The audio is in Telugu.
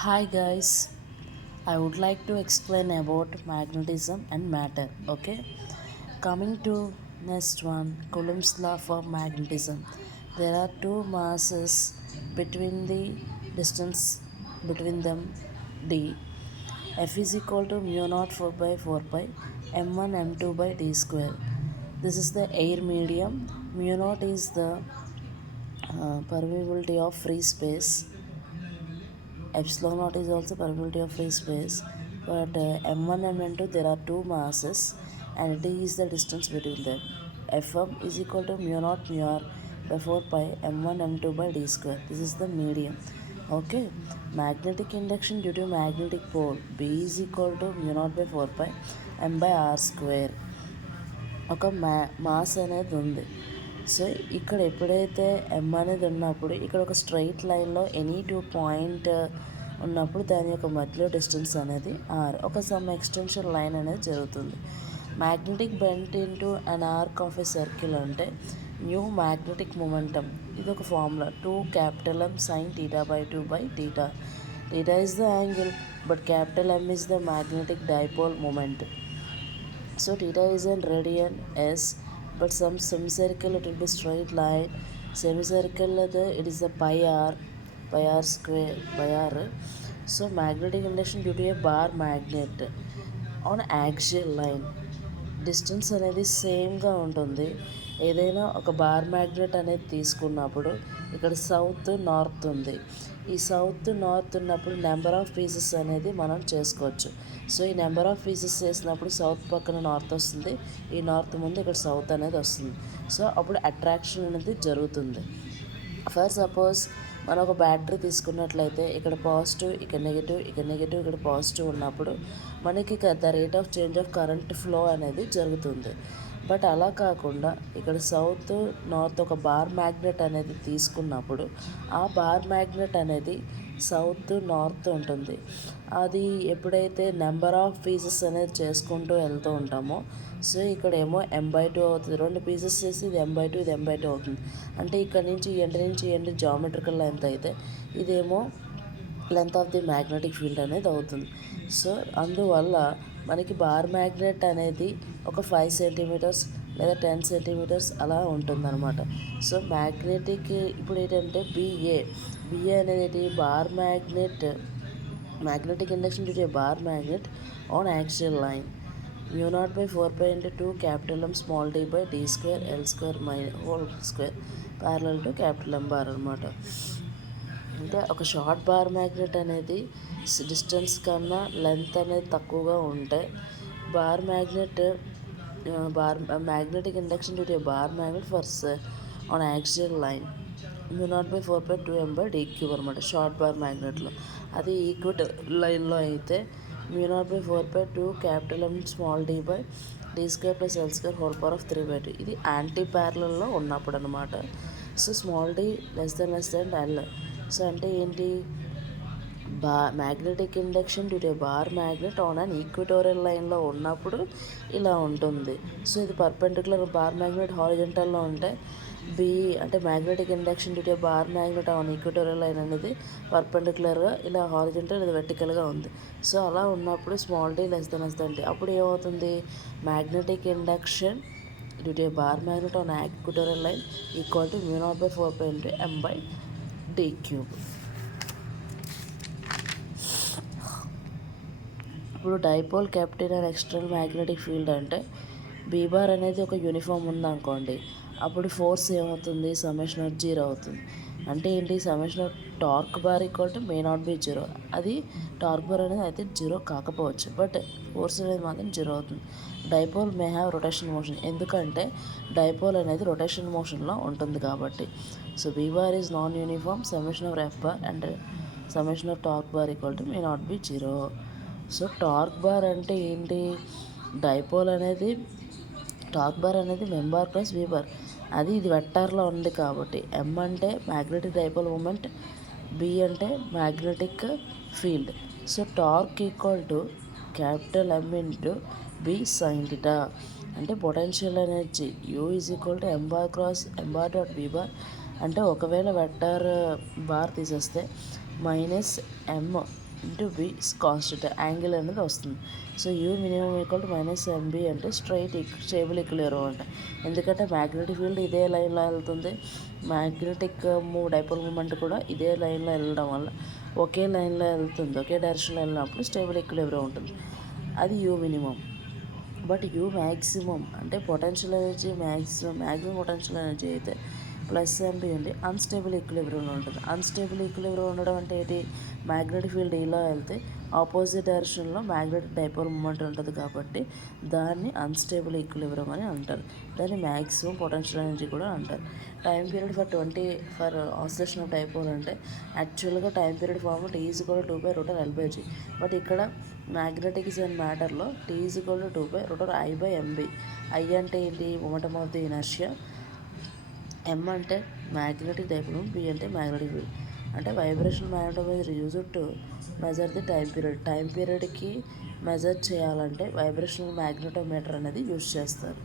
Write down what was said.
Hi guys, I would like to explain about magnetism and matter. Okay, coming to next one, Coulomb's law for magnetism. There are two masses between the distance between them d. F is equal to mu naught 4 by 4 pi m1 m2 by d square. This is the air medium. Mu naught is the permeability of free space. Epsilon naught is also permeability of free space, but m1 and m2 there are two masses and d is the distance between them. Fm is equal to mu naught mu r by 4 pi m1 m2 by d square. This is the medium. Okay, magnetic induction due to magnetic pole B is equal to mu naught by 4 pi m by r square. ఒక మాస్ అనేది ఉంది. సో ఇక్కడ ఎప్పుడైతే ఎమ్ అనేది ఉన్నప్పుడు ఇక్కడ ఒక స్ట్రైట్ లైన్లో ఎనీ టూ పాయింట్ ఉన్నప్పుడు దాని యొక్క మధ్యలో డిస్టెన్స్ అనేది ఆర్, ఒక సమ్ ఎక్స్టెన్షన్ లైన్ అనేది జరుగుతుంది. Magnetic bent into an arc of a circle అంటే న్యూ మ్యాగ్నెటిక్ మొమెంటమ్. ఇది ఒక formula 2 capital M sin theta by 2 by theta. Theta is the angle, but capital M is the magnetic dipole moment. So theta is in radian s, but some semicircle it will be straight line. Semicircle it is a pi r square pi r. So magnetic induction due to a bar magnet on axial line. Distance అనేది సేమ్గా ఉంటుంది. ఏదైనా ఒక బార్ మ్యాగ్నెట్ అనేది తీసుకున్నప్పుడు ఇక్కడ సౌత్ నార్త్ ఉంది. ఈ సౌత్ నార్త్ ఉన్నప్పుడు నెంబర్ ఆఫ్ పీసెస్ అనేది మనం చేసుకోవచ్చు. సో ఈ నెంబర్ ఆఫ్ పీసెస్ చేసినప్పుడు సౌత్ పక్కన నార్త్ వస్తుంది, ఈ నార్త్ ముందు ఇక్కడ సౌత్ అనేది వస్తుంది. సో అప్పుడు అట్రాక్షన్ అనేది జరుగుతుంది. ఫర్ సపోజ్ మనం ఒక బ్యాటరీ తీసుకున్నట్లయితే ఇక్కడ పాజిటివ్, ఇక్కడ నెగిటివ్, ఇక్కడ నెగిటివ్, ఇక్కడ పాజిటివ్ ఉన్నప్పుడు మనకి the rate of change of current flow అనేది జరుగుతుంది. బట్ అలా కాకుండా ఇక్కడ సౌత్ నార్త్ ఒక బార్ మ్యాగ్నెట్ అనేది తీసుకున్నప్పుడు ఆ బార్ మ్యాగ్నెట్ అనేది సౌత్ నార్త్ ఉంటుంది. అది ఎప్పుడైతే నెంబర్ ఆఫ్ పీసెస్ అనేది చేసుకుంటూ వెళ్తూ ఉంటామో సో ఇక్కడ ఏమో m/2 అవుతుంది. 2 పీసెస్ చేసి ఇది m/2, ఇది m/2 అవుతుంది. అంటే ఇక్కడ నుంచి ఎండ్ నుంచి ఎండ్ జామెట్రికల్ లెంత్ అయితే ఇదేమో length of the magnetic field అనేది అవుతుంది. సో అందువల్ల మనకి బార్ మ్యాగ్నెట్ అనేది ఒక 5 సెంటీమీటర్స్ లేదా 10 సెంటీమీటర్స్ అలా ఉంటుందన్నమాట. సో మ్యాగ్నెటిక్ ఇప్పుడు ఏంటంటే బిఏ అనేది bar magnetic induction due to bar magnet on axial line. mu naught by 4 pi into 2 capital M small d by d square L square whole square parallel to capital M bar అనమాట. అంటే ఒక షార్ట్ బార్ మ్యాగ్నెట్ అనేది డిస్టెన్స్ కన్నా లెంత్ అనేది తక్కువగా ఉంటే magnetic induction due to bar magnet first on axial line mu naught by 4 pi 2 m by d cube అనమాట షార్ట్ బార్ మ్యాగ్నెట్లో. అది ఈక్వల్ లైన్లో అయితే mu naught by 4 pi 2 capital M small d by d square plus L square whole power of 3/2. ఇది యాంటీ ప్యారలల్లో ఉన్నప్పుడు అనమాట. So small d less than L. So అంటే ఏంటి, magnetic induction due to bar magnet on and equatorial లైన్లో ఉన్నప్పుడు ఇలా ఉంటుంది. సో ఇది పర్పెండిక్యులర్ బార్ మ్యాగ్నెట్ హారిజంటల్లో ఉంటే బి అంటే magnetic induction due to bar magnet on equatorial line అనేది పర్పెండిక్యులర్గా ఇలా హారిజంటల్, ఇది వెర్టికల్గా ఉంది. సో అలా ఉన్నప్పుడు small d less than d. అప్పుడు ఏమవుతుంది, magnetic induction due to bar magnet on equatorial line equal to mu naught by 4 pi into m by d cube. ఇప్పుడు dipole capital and external magnetic field అంటే బీ బార్ అనేది ఒక యూనిఫామ్ ఉందనుకోండి, అప్పుడు ఫోర్స్ ఏమవుతుంది, సమ్మేషన్ ఆఫ్ 0 అవుతుంది. అంటే ఏంటి, summation of torque bar equal to may not be 0. అది టార్క్ బార్ అనేది అయితే 0 కాకపోవచ్చు, బట్ ఫోర్స్ అనేది మాత్రం 0 అవుతుంది. Dipole may have rotation motion, ఎందుకంటే డైపోల్ అనేది రొటేషన్ మోషన్లో ఉంటుంది కాబట్టి. So be bar is non uniform, summation of F bar and summation of torque bar equal to may not be 0. So torque bar అంటే ఏంటి, డైపోల్ అనేది టార్క్ బార్ అనేది ఎం బార్ ప్లస్ వి బార్. ఇది వెక్టార్లో ఉంది కాబట్టి ఎం అంటే మ్యాగ్నెటిక్ డైపోల్ మూమెంట్, బి అంటే magnetic field. So torque equal to capital M into B sine theta. అంటే potential energy U is equal to M bar cross M bar dot B bar. అంటే ఒకవేళ వెక్టార్ బార్ తీసేస్తే minus M into B constant angle అనేది వస్తుంది. So U minimum equal to -mb అంటే స్టేబుల్ ఈక్విలిబ్రియం అంట. ఎందుకంటే మ్యాగ్నెటిక్ ఫీల్డ్ ఇదే లైన్లో వెళ్తుంది, మ్యాగ్నెటిక్ డైపోల్ మూమెంట్ కూడా ఇదే లైన్లో వెళ్ళడం వల్ల ఒకే లైన్లో వెళ్తుంది, ఒకే డైరెక్షన్లో వెళ్ళినప్పుడు స్టేబుల్ ఈక్విలిబ్రియం ఉంటుంది. అది U minimum. But U maximum అంటే potential energy maximum potential energy అయితే +mb ఉండి అన్స్టేబుల్ ఈక్విలిబ్రియంలో ఉంటుంది. అన్స్టేబుల్ ఈక్విలిబ్రియం ఉండడం అంటే ఏంటి? మ్యాగ్నెటిక్ ఫీల్డ్ ఇలా వెళ్తే ఆపోజిట్ డైరెక్షన్లో మ్యాగ్నెటిక్ డైపోల్ మూమెంట్ ఉంటుంది కాబట్టి దాన్ని అన్స్టేబుల్ ఈక్విలిబ్రియం అని అంటారు. దాన్ని మ్యాక్సిమం పొటెన్షియల్ ఎనర్జీ కూడా అంటారు. Time period for oscillation of dipole అంటే యాక్చువల్గా time period form T=2π√L/g. But ఇక్కడ మ్యాగ్నెటిక్స్ అండ్ మ్యాటర్లో T=2π√I/mb. I అంటే ఏంటి? Momentum of the inertia. M అంటే మ్యాగ్నెటిక్ డైపోల్, B అంటే మ్యాగ్నెటిక్ ఫీల్డ్. అంటే vibration magnetometer used to measure the time period. Time పీరియడ్కి మెజర్ చేయాలంటే వైబ్రేషనల్ మ్యాగ్నెటోమీటర్ అనేది యూజ్ చేస్తారు.